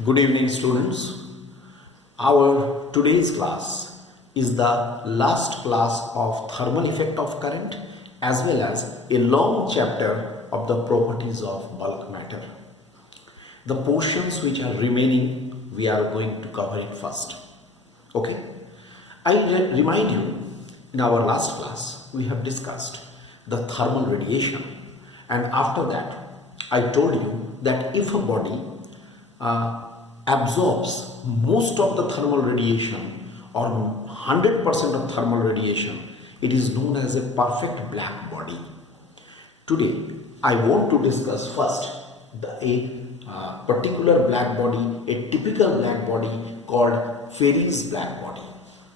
Good evening, students. Our today's class is the last class of thermal effect of current as well as a long chapter of the properties of bulk matter. The portions which are remaining, we are going to cover it first. Okay? I remind you, in our last class, we have discussed the thermal radiation, and after that, I told you that if a body absorbs most of the thermal radiation or 100% of thermal radiation, it is known as a perfect black body. Today, I want to discuss first a particular black body, a typical black body called Fairy's black body.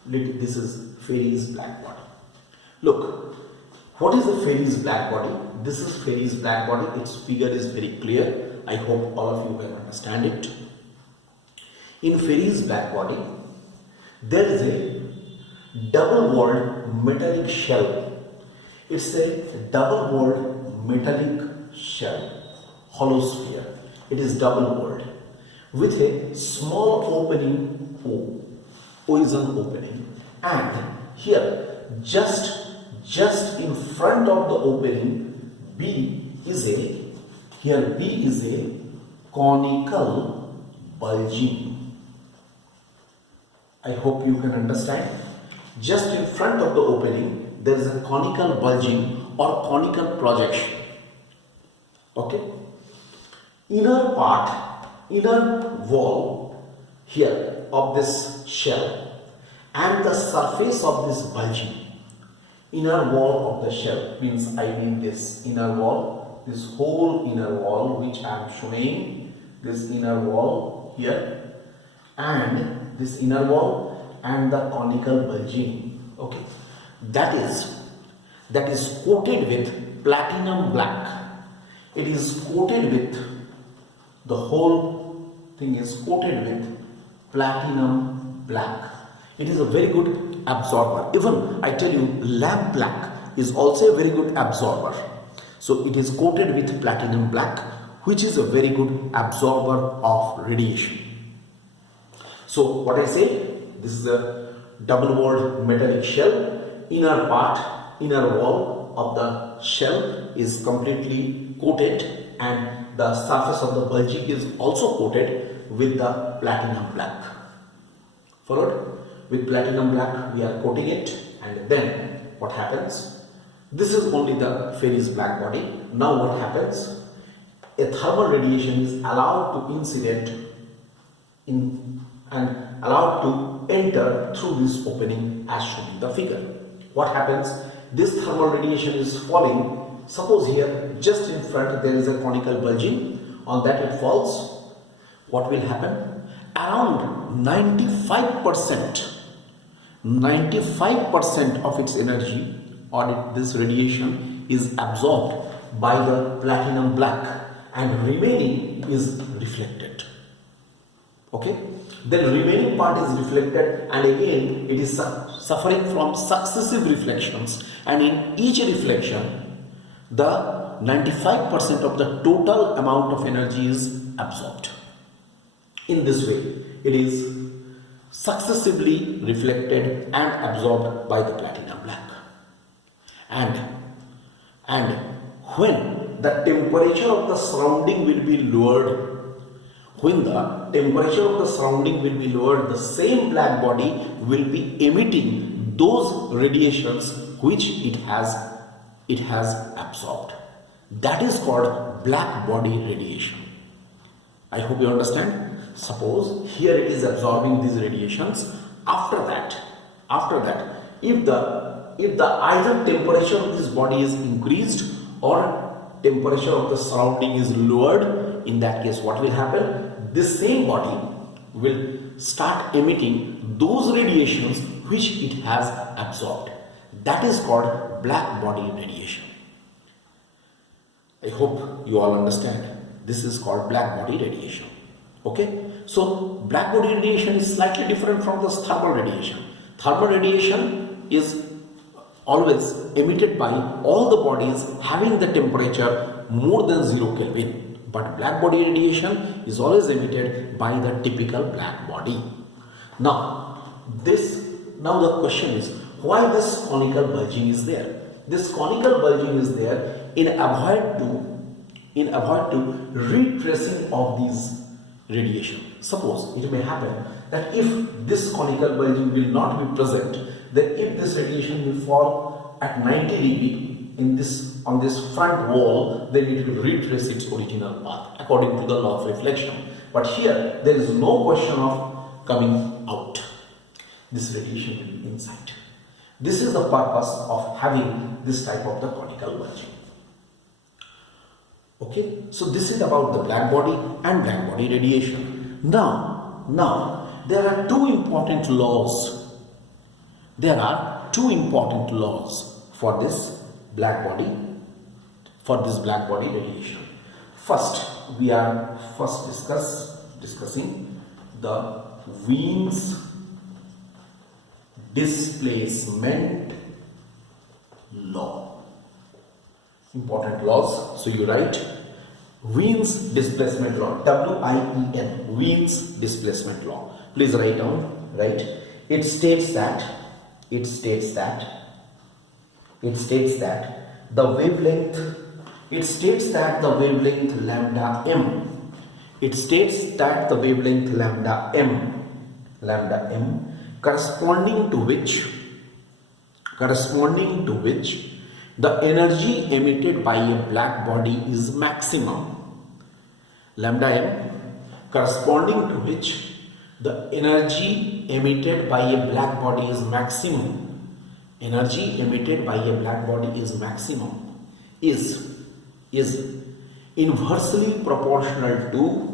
This is Fairy's black body. Look, what is the Fairy's black body? This is Fairy's black body. Its figure is very clear. I hope all of you can understand it. In Fairy's black body, there is a double-walled metallic shell. It's a double-walled metallic shell, hollow sphere. It is double-walled with a small opening O. O is an opening, and here just in front of the opening, B is a conical bulging. I hope you can understand. Just in front of the opening, there is a conical bulging or conical projection. Okay? Inner wall here of this shell and the surface of this bulging. Inner wall of the shell means this inner wall, this whole inner wall which I am showing, this inner wall here, and this inner wall and the conical bulging. Okay, that is coated with platinum black. It is coated with, the whole thing is coated with platinum black. It is a very good absorber. Even I tell you, lamp black is also a very good absorber. So it is coated with platinum black, which is a very good absorber of radiation. So what I say, this is a double-walled metallic shell. Inner wall of the shell is completely coated, and the surface of the bulging is also coated with the platinum black. Followed? With platinum black we are coating it, and then what happens? This is only the Fairy's black body. Now what happens? A thermal radiation is allowed to incident in and allowed to enter through this opening as shown in the figure. What happens? This thermal radiation is falling. Suppose here just in front there is a conical bulging. On that it falls. What will happen? Around 95% of its energy or this radiation is absorbed by the platinum black, and remaining is reflected. Okay? Then remaining part is reflected, and again it is suffering from successive reflections, and in each reflection the 95% of the total amount of energy is absorbed. In this way it is successively reflected and absorbed by the platinum black. And when the temperature of the surrounding will be lowered, the same black body will be emitting those radiations which it has absorbed. That is called black body radiation. I hope you understand. Suppose here it is absorbing these radiations. After that, if the either temperature of this body is increased or temperature of the surrounding is lowered, in that case what will happen? This same body will start emitting those radiations which it has absorbed. That is called black body radiation. I hope you all understand. This is called black body radiation. Okay? So black body radiation is slightly different from the thermal radiation. Thermal radiation is always emitted by all the bodies having the temperature more than 0 Kelvin. but black body radiation is always emitted by the typical black body. Now the question is, why this conical bulging is there? This conical bulging is there in avoid to retracing of these radiation. Suppose it may happen that if this conical bulging will not be present, then if this radiation will fall at 90 degree on this front wall, then it will retrace its original path according to the law of reflection. But here there is no question of coming out. This radiation will be inside. This is the purpose of having this type of the conical bulging. Okay, so this is about the black body and black body radiation. Now there are two important laws. There are two important laws for this black body, radiation. First, we are discussing the Wien's displacement law. Important laws. So you write Wien's displacement law, W-I-E-N, Wien's displacement law. Please write down, right? It states that the wavelength lambda m. It states that the wavelength lambda m corresponding to which the energy emitted by a black body is maximum. Lambda m corresponding to which the energy emitted by a black body is maximum. Energy emitted by a black body is maximum. Is inversely proportional to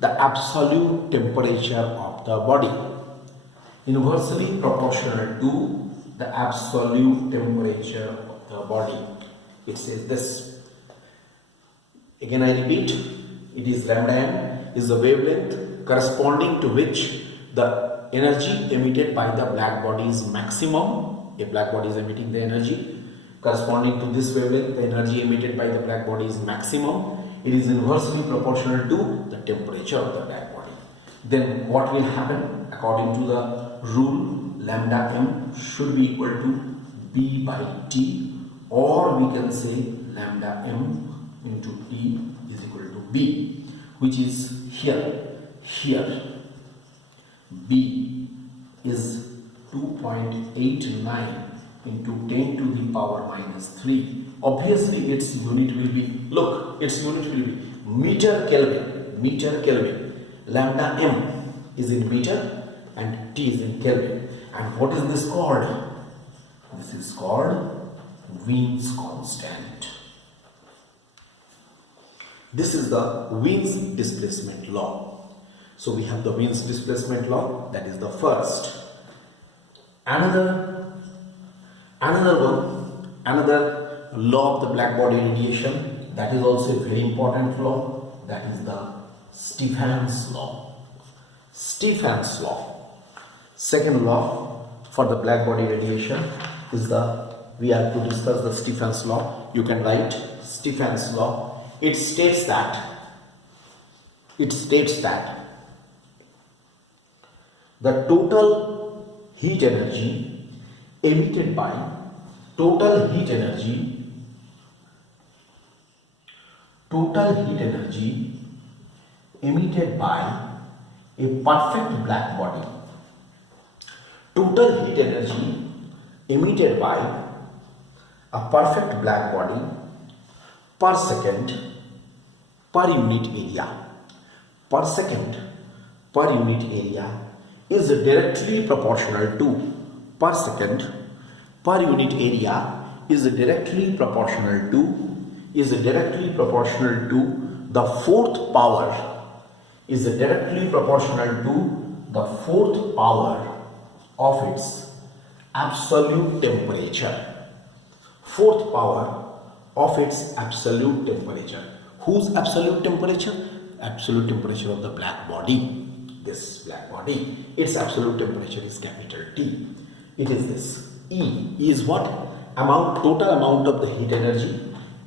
the absolute temperature of the body. Inversely proportional to the absolute temperature of the body. It says this. Again I repeat, it is lambda m is the wavelength corresponding to which the energy emitted by the black body is maximum. A black body is emitting the energy. Corresponding to this wavelength, the energy emitted by the black body is maximum. It is inversely proportional to the temperature of the black body. Then what will happen? According to the rule, lambda m should be equal to B by T, or we can say lambda m into T is equal to B, which is here B is 2.89 into 10 to the power minus 3. Obviously its unit will be, meter Kelvin. Lambda m is in meter and T is in Kelvin. And what is this called? This is called Wien's constant. This is the Wien's displacement law. So we have the Wien's displacement law, that is the first. Another law of the black body radiation, that is also a very important law, that is the Stephan's law. Second law for the black body radiation is we have to discuss the Stephan's law. You can write Stephan's law. It states that the total heat energy emitted by a perfect black body. Total heat energy emitted by a perfect black body per second per unit area is directly proportional to per second per unit area is directly proportional to the fourth power of its absolute temperature. Fourth power of its absolute temperature. Whose absolute temperature? Absolute temperature of the black body. This black body, its absolute temperature is capital T. It is this. E is what? Total amount of the heat energy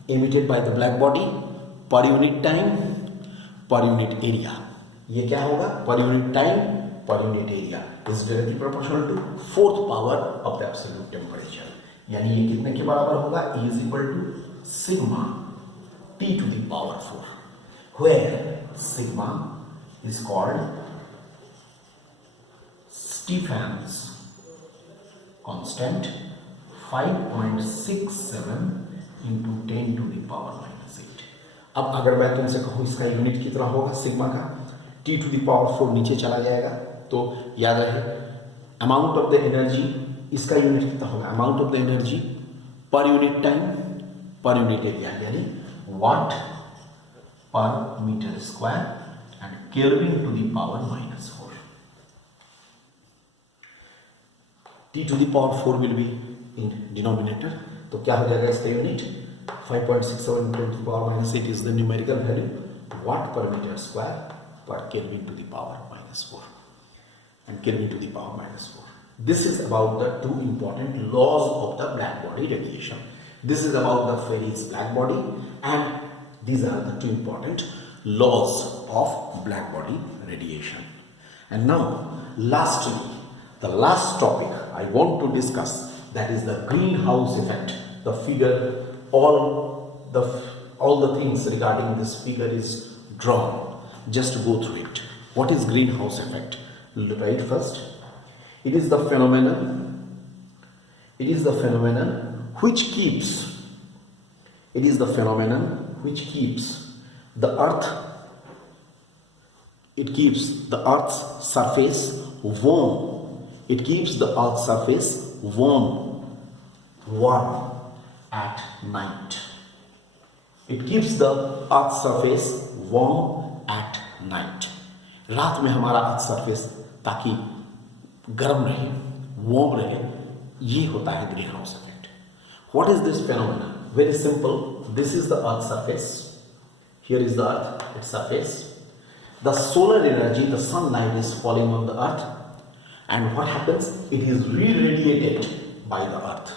emitted by the black body per unit time per unit area. ये क्या होगा? Per unit time per unit area is directly proportional to fourth power of the absolute temperature. यानी ये कितने के बराबर होगा? E is equal to sigma T to the power 4, where sigma is called Stephan's constant 5.67 into 10 to the power minus 8. अब अगर मैं तुमसे कहूँ इसका यूनिट कितना होगा सिग्मा का, T to the power 4 नीचे चला जाएगा, तो याद रहे अमाउंट ऑफ द एनर्जी, इसका यूनिट कितना होगा? Amount of the energy per unit time per unit area, यानी watt per metre square and kelvin to the power minus 4. T to the power 4 will be in denominator, तो क्या हो जाएगा इसका unit? 5.67 into 10 to the power minus 8 is the numerical value, watt per meter square per Kelvin to the power minus 4 and Kelvin to the power minus 4. This is about the two important laws of the black body radiation. This is about the Ferri's black body, and these are the two important laws of black body radiation. And now, lastly, the last topic I want to discuss, that is the greenhouse effect. The figure, all the things regarding this figure is drawn. Just go through it. What is greenhouse effect? Right, first, it is the phenomenon. It is the phenomenon which keeps. It is the phenomenon which keeps the earth. It keeps the earth's surface warm. It keeps the earth's surface warm at night. It keeps the earth's surface warm at night. रात में हमारा earth surface ताकि गर्म रहे, warm रहे, ये होता है green house effect. What is this phenomenon? Very simple. This is the earth's surface. Here is the earth, its surface. The solar energy, the sunlight is falling on the earth, and what happens? It is re-radiated by the earth.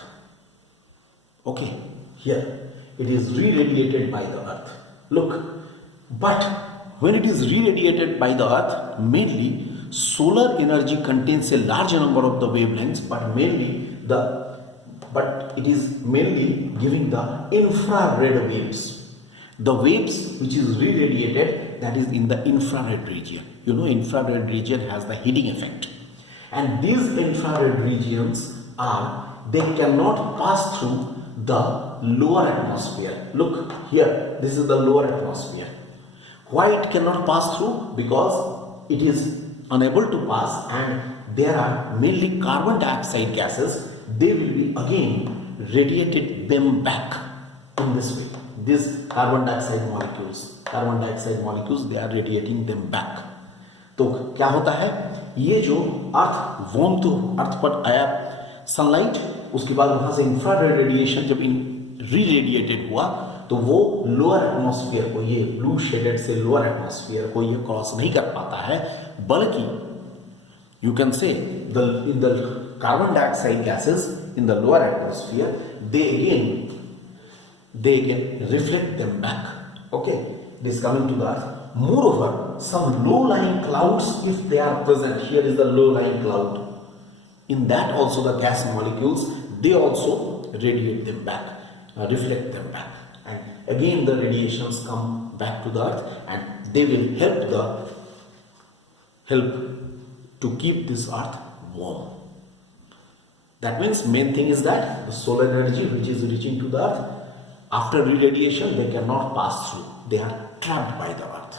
Okay, here it is re-radiated by the earth. Look, but when it is re-radiated by the earth, mainly solar energy contains a large number of the wavelengths, but it is mainly giving the infrared waves. The waves which is re-radiated, that is in the infrared region. You know, infrared region has the heating effect, and these infrared regions they cannot pass through the lower atmosphere. Look here, this is the lower atmosphere. Why it cannot pass through? Because it is unable to pass, and there are mainly carbon dioxide gases. They will be again radiated them back in this way. These carbon dioxide molecules, they are radiating them back. तो क्या होता है? ये जो अर्थ warm तो अर्थ पर आया sunlight, उसके बाद वहां से इंफ्रारेड रेडिएशन जब री-रेडिएटेड हुआ, तो वो लोअर एटमॉस्फेयर को, ये ब्लू शेडेड से लोअर एटमॉस्फेयर को ये क्रॉस नहीं कर पाता है, बल्कि you can say in the carbon dioxide gases in the lower atmosphere, they again reflect them back. Okay, this coming to the earth. Moreover, some low-lying clouds, if they are present, here is the low-lying cloud. In that also the gas molecules, they also radiate them back, reflect them back, and again the radiations come back to the earth, and they will help to keep this earth warm. That means main thing is that the solar energy which is reaching to the earth, after re-radiation they cannot pass through. They are trapped by the earth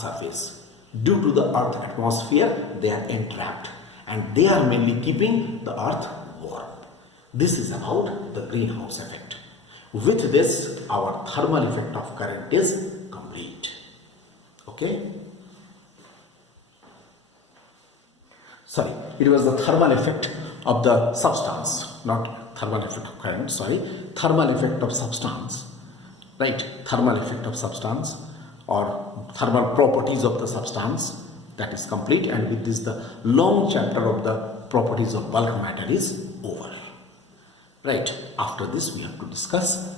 surface. Due to the earth atmosphere, they are entrapped, and they are mainly keeping the earth warm. This is about the greenhouse effect. With this, our thermal effect of current is complete. Okay? Sorry, it was the thermal effect of the substance, not thermal effect of current, sorry, thermal effect of substance, right? Thermal effect of substance or thermal properties of the substance, that is complete, and with this the long chapter of the properties of bulk matter is over. Right. After this we have to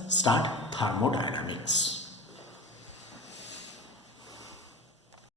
start thermodynamics.